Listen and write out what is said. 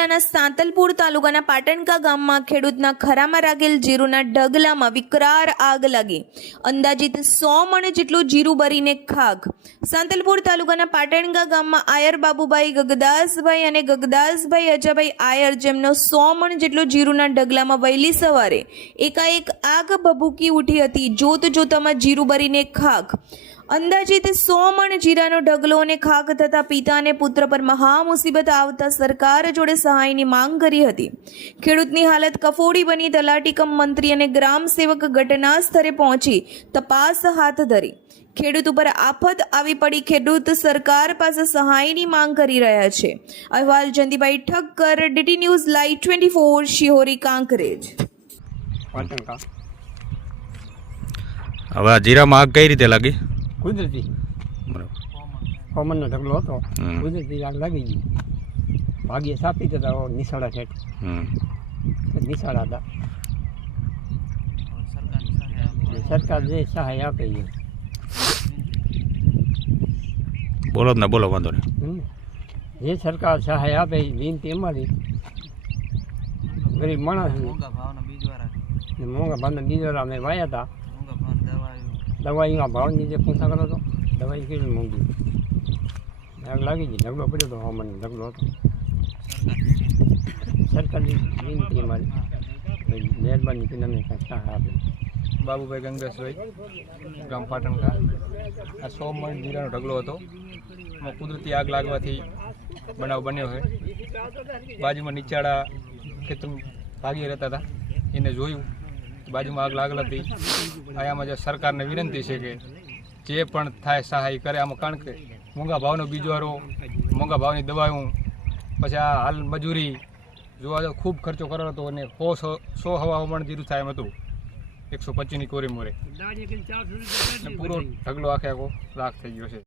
જિલ્લાના સાંતલપુર તાલુકાના પાટણકા ગામમાં ખેડૂતના ખરામાં રાખેલ જીરુના ઢગલામાં વિકરાર આગ લાગી. અંદાજિત સો મણ જેટલું જીરું ભરીને ખાખ. સાંતલપુર તાલુકાના પાટણકા ગામમાં આયર બાબુભાઈ, ગગદાસભાઈ અને ગગદાસભાઈ અજાભાઈ આયર જેમનો સો મણ જેટલું જીરુના ઢગલામાં વહેલી સવારે એકાએક આગ ભભૂકી ઉઠી હતી. જોત જોતામાં જીરું ભરીને ખાખ. અંદાજિત સો મણ જીરાનો ઢગલો અને ખાક થતા પિતા અને પુત્ર પર મહા મુસીબત આવતા સરકાર જોડે સહાયની માંગ કરી હતી. ખેડૂતની હાલત કફોડી બની તલાટીકમ મંત્રી અને ગ્રામ સેવક ઘટના સ્થળે પહોંચી તપાસ હાથ ધરી. ખેડૂત ઉપર આફત આવી પડી ખેડૂત સરકાર પાસે સહાયની માંગ કરી રહ્યા છે. અહેવાલ Jayantibhai Thakkar DT news live twenty four Shihori Kankrej. હવે આ જીરામાં આગ કઈ રીતે લાગી? કુદરતી. બરાબર. કોમનનો ઢગલો હતો. કુદરતી આગ લાગી ગઈ. ભાગ્ય સાપી જતા ઓ નિશાળા ઠેઠ. હમ. નિશાળા હતા. સરકાર જે સહાય આપે છે બોલો ને બોલો વાંધો નહીં. જે સરકાર સહાય આપે એ વિનંતી અમારી. ગરીબ માણસ મોંઘા ભાવના બીજવાળા. મોંઘા ભાવના બીજા અમે વાયા હતા. દવાઈના ભાવની જે પૂછા કરો તો દવાઈ કેવી મોંઘી? આગ લાગી ગઈ? ઝઘડો પડ્યો હતો હવામાન ઝઘડો હતો. સરકારની વિનંતી ભાઈ મહેરબાની કરીને અમને કાંઈ સહાય આપે. બાબુભાઈ ગંગેશભાઈ ગામ પાટણકા આ સો મણ જીરાનો ઢગલો હતો. એમાં કુદરતી આગ લાગવાથી બનાવ બન્યો છે. બાજુમાં નીચાળા ખેતર ભાગી રહેતા હતા. એને જોયું. બાજુમાં આગ લાગેલ હતી. આમાં જે સરકારને વિનંતી છે કે જે પણ થાય સહાય કરે, આમાં કારણ કે મોંઘા ભાવનો બીજવારો મોંઘા ભાવની દવાઓ પછી આ હાલ મજૂરી, જોવા જાવ ખૂબ ખર્ચો કરેલો હતો અને સો સો હવા હવામાન જીરું થાય એમ હતું. એકસો પચીસની કોરી મોરે પૂરો ઢગલો આખે આખો રાખ થઈ ગયો છે.